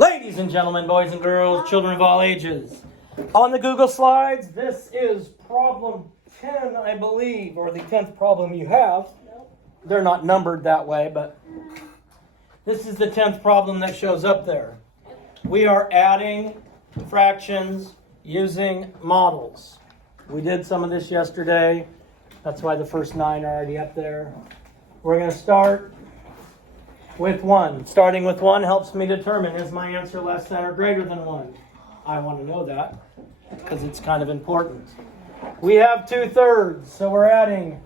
Ladies and gentlemen, boys and girls, children of all ages, on the Google Slides, this is problem 10, I believe, or the 10th problem you have. They're not numbered that way, but this is the 10th problem that shows up there. We are adding fractions using models. We did some of this yesterday. That's why the first 9 are already up there. We're going to start with 1. Starting with 1 helps me determine, is my answer less than or greater than 1? I want to know that because it's kind of important. We have 2/3, so we're adding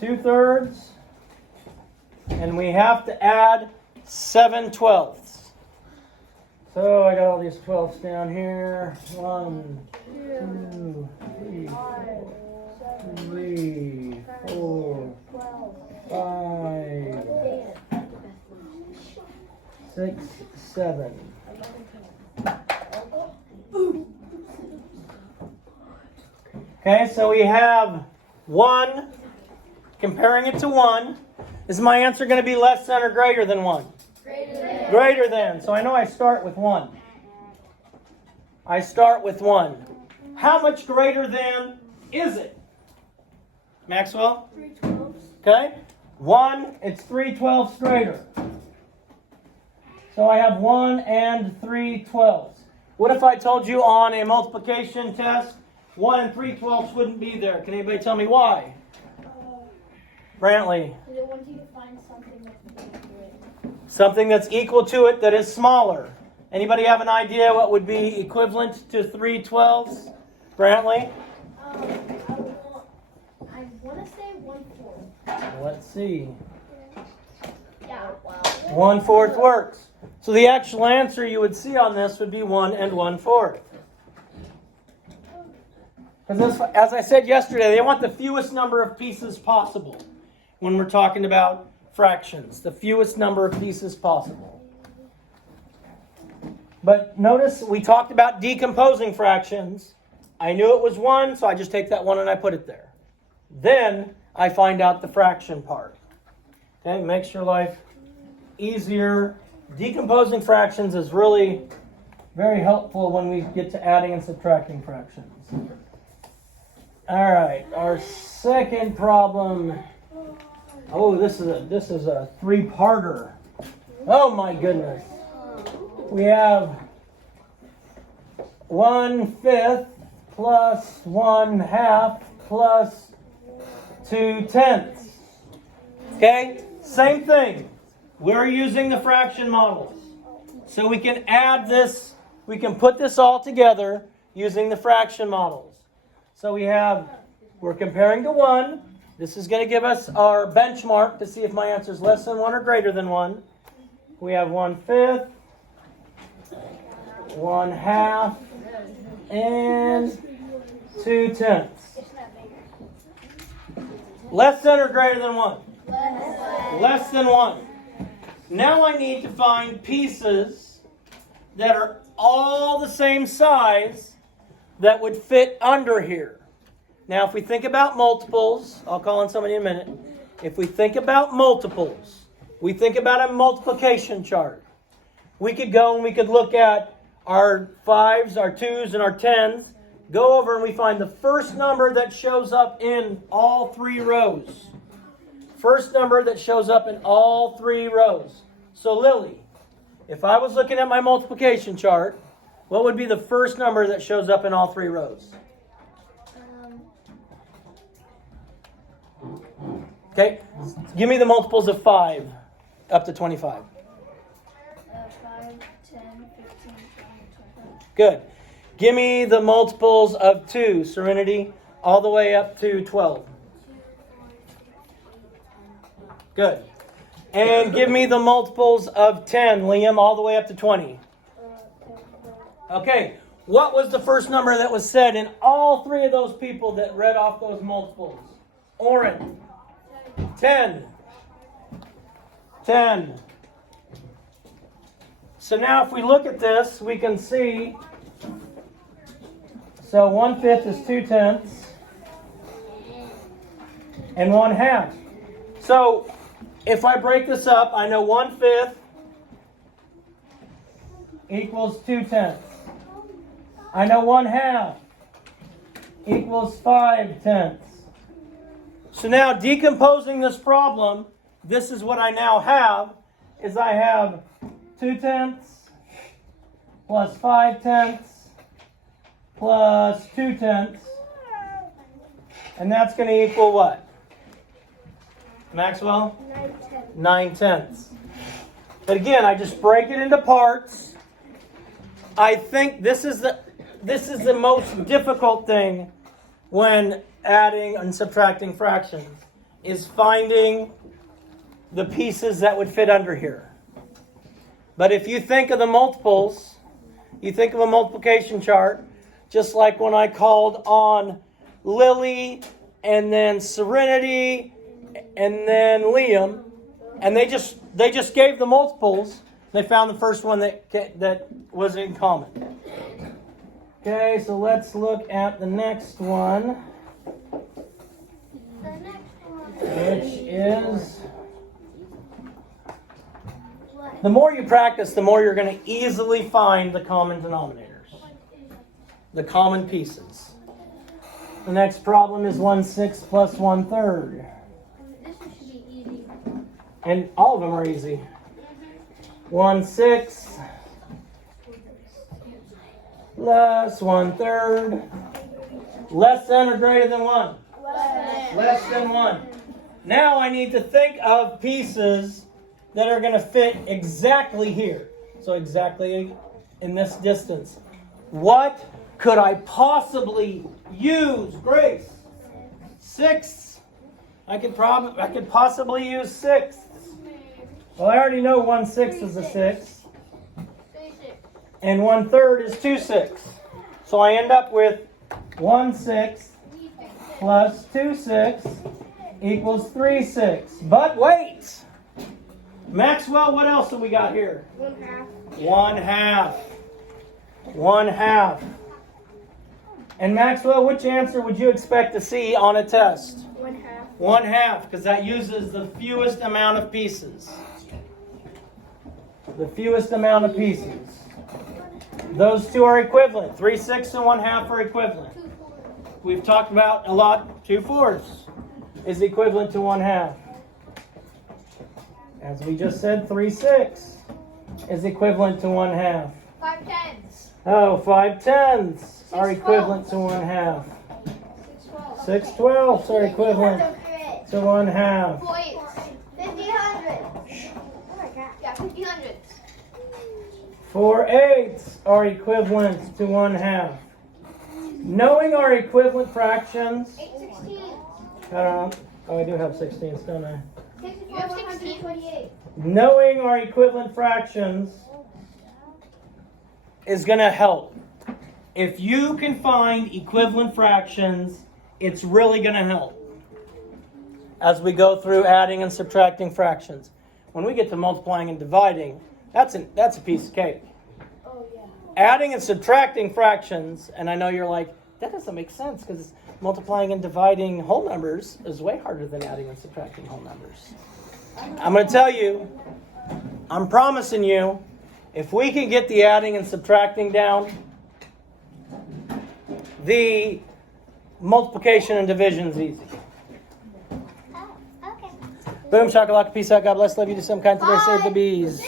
2/3, and we have to add 7/12. So I got all these 12s down here. 1, 2, 3, 4, 5, 6, 7. Okay, so we have 1. Comparing it to 1. Is my answer going to be less than or greater than 1? Greater than. So I know I start with 1. I start with 1. How much greater than is it? Maxwell? 3/12. Okay. 1, it's 3/12 greater. So I have 1 and 3/12. What if I told you on a multiplication test, 1 and 3/12 wouldn't be there? Can anybody tell me why? Brantley. Because it wants you to find something that's equal to it. Something that's equal to it that is smaller. Anybody have an idea what would be equivalent to 3/12? Brantley? I want to say 1/4. Let's see. Yeah. 1/4 works. So the actual answer you would see on this would be 1 and 1/4. Because as I said yesterday, they want the fewest number of pieces possible when we're talking about fractions. The fewest number of pieces possible. But notice we talked about decomposing fractions. I knew it was 1, so I just take that 1 and I put it there. Then I find out the fraction part. Okay, makes your life easier. Decomposing fractions is really very helpful when we get to adding and subtracting fractions. All right, our second problem. Oh, this is a 3-parter. Oh my goodness. We have 1/5 plus 1/2 plus 2/10. Okay, same thing. We're using the fraction models. So we can add this, we can put this all together using the fraction models. So we're comparing to 1. This is going to give us our benchmark to see if my answer is less than 1 or greater than 1. We have 1/5, 1/2, and 2/10. Less than or greater than 1? Less than 1. Now I need to find pieces that are all the same size that would fit under here. Now if we think about multiples, I'll call on somebody in a minute. If we think about multiples, we think about a multiplication chart. We could go and we could look at our 5s, our 2s, and our 10s. Go over and we find the first number that shows up in all 3 rows. First number that shows up in all 3 rows. So Lily, if I was looking at my multiplication chart, what would be the first number that shows up in all 3 rows? Okay, give me the multiples of 5 up to 25. 5, 10, 15, 20, 25. Good. Give me the multiples of 2, Serenity, all the way up to 12. Good. And give me the multiples of 10, Liam, all the way up to 20. Okay, what was the first number that was said in all 3 of those people that read off those multiples? Oren. 10. 10. So now if we look at this, we can see, so 1/5 is 2/10 and 1/2. So if I break this up, I know 1/5 equals 2/10. I know 1/2 equals 5/10. So now decomposing this problem, this is what I now have, is I have 2/10 plus 5/10 plus 2/10. And that's going to equal what? Maxwell? 9/10. But again, I just break it into parts. I think this is the most difficult thing when adding and subtracting fractions, is finding the pieces that would fit under here. But if you think of the multiples, you think of a multiplication chart, just like when I called on Lily and then Serenity and then Liam, and they just gave the multiples. They found the first one that was in common. Okay, so let's look at the next one, which is, the more you practice, the more you're going to easily find the common denominators, the common pieces. The next problem is 1/6 plus 1/3. This one should be easy. And all of them are easy. 1/6 plus 1/3. Less than or greater than 1? Less than 1. Now I need to think of pieces that are going to fit exactly here. So exactly in this distance. What could I possibly use? Grace? 6. I could possibly use 6. Well, I already know 1/6 is a 6. And 1/3 is 2/6. So I end up with 1/6 plus 2/6 equals 3/6. But wait! Maxwell, what else have we got here? 1/2. 1/2. And Maxwell, which answer would you expect to see on a test? 1/2. 1/2, because that uses the fewest amount of pieces. The fewest amount of pieces. Those two are equivalent. 3/6 and 1/2 are equivalent. We've talked about a lot. 2/4 is equivalent to 1/2. As we just said, 3/6 is equivalent to 1/2. 5/10. Oh, 5/10 are equivalent to 1/2. 6/12 are equivalent to 1/2. 50 hundredths. Oh my god. Yeah, 50 hundredths. 4/8 are equivalent to 1/2. Knowing our equivalent fractions, 8/16. I don't know. Oh, I do have 16s, don't I? 128. Knowing our equivalent fractions is going to help. If you can find equivalent fractions, it's really going to help as we go through adding and subtracting fractions. When we get to multiplying and dividing, that's a piece of cake. Oh yeah. Adding and subtracting fractions, and I know you're like, that doesn't make sense because multiplying and dividing whole numbers is way harder than adding and subtracting whole numbers. I'm going to tell you, I'm promising you, if we can get the adding and subtracting down, the multiplication and division is easy. Okay. Boom, shakalaka, peace out, God bless, love you to some kind today, save the bees.